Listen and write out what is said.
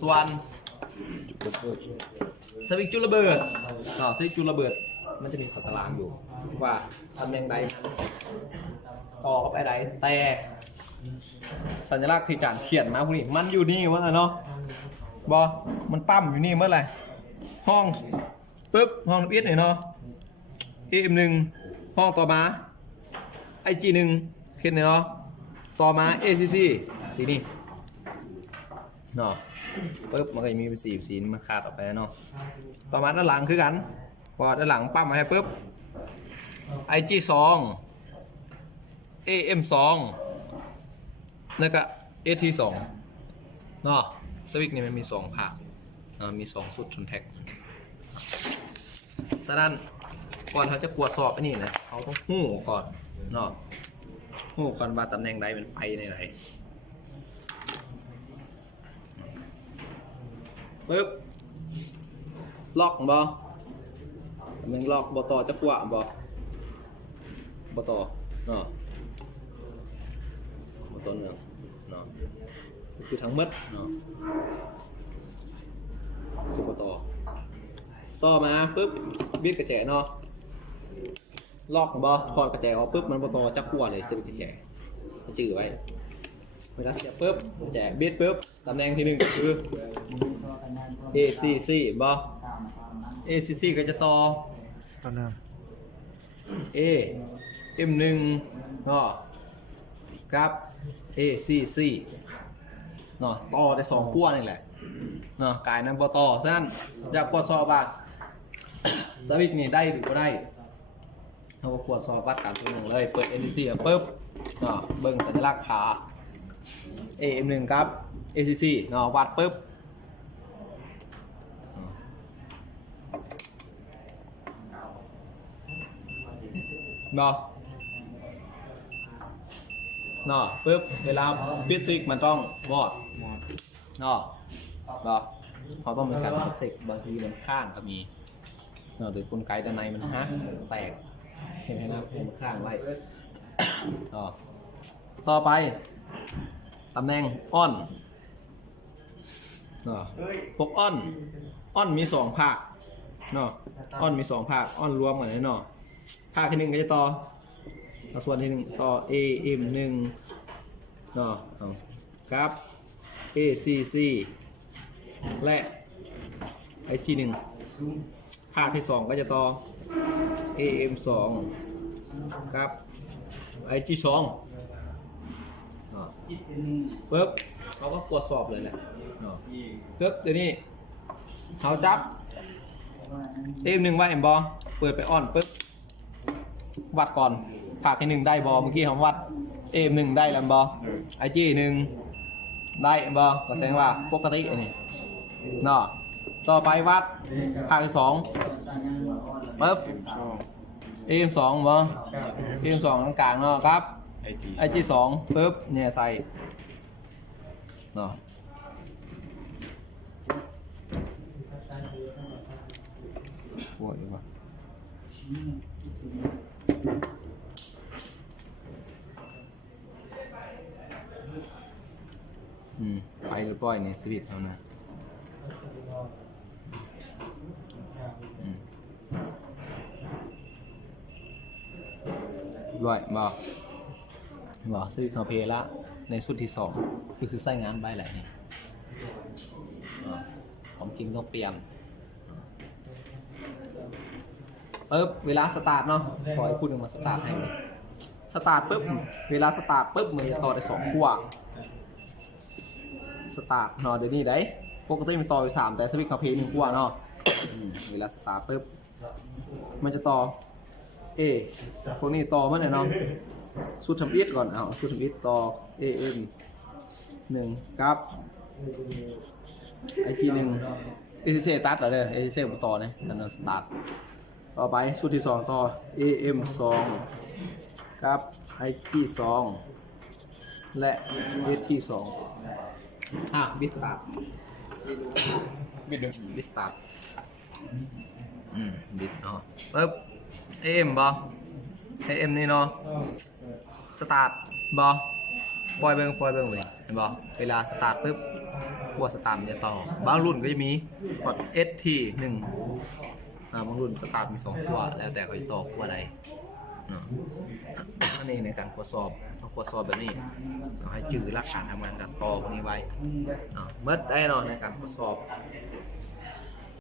ส่วนสวิตช์จุลระเบิดสวิตช์จุลระเบิดมันจะมีข้อตารางอยู่ว่าตำแหน่งใดต่อเข้าไปใดแต่สัญลักษณ์ที่จานเขียนมาพวกนี้มันอยู่นี่ว่าไงเนาะบอมันปั๊มอยู่นี่เมื่อไหร่ห้องปึ๊บห้องนับอิสเนี่ยเนาะ AM1 ห้องต่อมา IG1 เขียนเนี่ยเนาะต่อมา ACC สีนี่เนาะปึ๊บมันก็จะมีเป็นสีมันขาดออกไปเนาะต่อมาด้านหลังคือกันพอด้านหลังปั๊มมาให้ปึ๊บ IG2 AM2 แล้วก็ AT2 เนาะสวิตช์นี่มันมี2ภาคมี2สุดชนแท็กฉะนั้นก่อนเขาจะกวดสอบอันนี้นะเขาต้องหู้ก่อนเนาะหู้ก่อนว่าตำแหน่งใดเป็นไปในไหนปึ๊บล็อกบ่มันล็อกบ่ต่อจะกวดบ่ต่อเนาะบ่ต่อเนาะคือทั้งหมดเนาะคือบ่ต่อมาปึ๊บบิดกระแจเนาะล็อกบ่ถอดกระแจออกปึ๊บมันบ่ต่อจะกวดเลยเสียบกระแจจื้อไว้เวลาเสียบปึ๊บกระแจบิดปึ๊บตำแหน่งที่1ก็คือ ACC บ่ ACC ก็จะต่อA M1 เนาะกับ ACC เนาะต่อได้2ขั้วนี่แหละเนาะกายนั้นบ่ต่อฉะนั้นอยากกดสอบว่าสวิตช์นี่ได้หรือบ่ได้เราก็กดสอบวัดการตัวหนึ่งเลยเปิด ACC ปึ๊บเนาะเบิ่งสัญลักษณ์ขา AM1 กับ ACC เนาะวัดปึ๊บเนาะปึ๊บเวลาฟิสิกส์มันต้องวอดเนาะเขาต้องมีการฟิสิกส์บางทีมันข้างก็มีเนาะหรือกลไกด้านในมันหักแตกเห็นไหมนะมันข้างไว้เนาะต่อไปตำแหน่งอ้อนเนาะพวกอ้อนมี2ภาคเนาะอ้อนมี2ภาคอ้อนรวมกันเลยเนาะภาคที่1ก็จะต่อส่วนที่1ต่อ AM1 เนาะครับ ACC และ IG1 ภาคที่2ก็จะต่อ AM2 ครับ IG2 ปึ๊บเขาก็ตรวจสอบเลยแหละปึ๊บเดี๋ยวนี้เขาจับ AM1 ว่าเอ็มบอเปิดไปออนปึ๊บวัดก่อนภาคที่1ได้บอเมื่อกี้เขาวัด AM1 ได้แล้วบอ IG1 ได้บอก็แสดงว่าปกติอันนี้เนาะต่อไปวัดภาคที่2ปึ๊บ AM2 บอ AM2 ตรงกลางเนาะครับ IG2 ปึ๊บเนี่ยใส่เนาะปวดดีกว่าไปหรือปล่อยเนี่ยสวิตช์เอานะร้อยบอกสวิตช์เขาเพลละในสุดที่2คือใส่งานใบแหละนี่ของจริงต้องเปลี่ยนปึ๊บเวลาสตาร์ทเนาะขอให้พูดถึงมาสตาร์ทให้เลยสตาร์ทปึ๊บเวลาสตาร์ทปึ๊บมันจะต่อได้2ขั้วสตาร์ทเนาะเดี๋ยวนี้ได้ปกติมันต่ออยู่3แต่สวิตช์เขาเพล1ขั้วเนาะเวลาสตาร์ทปึ๊บมันจะต่อพวกนี้ต่อมันเนาะสุดทำอิฐก่อนสุดทำอิฐต่อ AM 1กับ IG1 ACC ตัดเหรอเด้อ ACC ผมต่อเนี่ยกันสตาร์ทต่อไปสุดที่2ต่อ AM2 กับ IG2 และ AT2 บิสตาร์ทบิสตาร์ทบิดเนาะปึ๊บ AM บอ AM นี่เนาะสตาร์ทบอปล่อยเบิ้งไปเห็นบอเวลาสตาร์ทปึ๊บ ขั้วสตาร์ทเนี่ยต่อบางรุ่นก็จะมีพอร์ต ST1 บางรุ่นสตาร์ทมี2ขั้วแล้วแต่เขาจะต่อขั้วใดอันนี้ในการตรวจสอบต้องตรวจสอบแบบนี้เราให้จื่อหลักฐานทำงานการต่อพวกนี้ไว้เมื่อได้นอนในการตรวจสอบ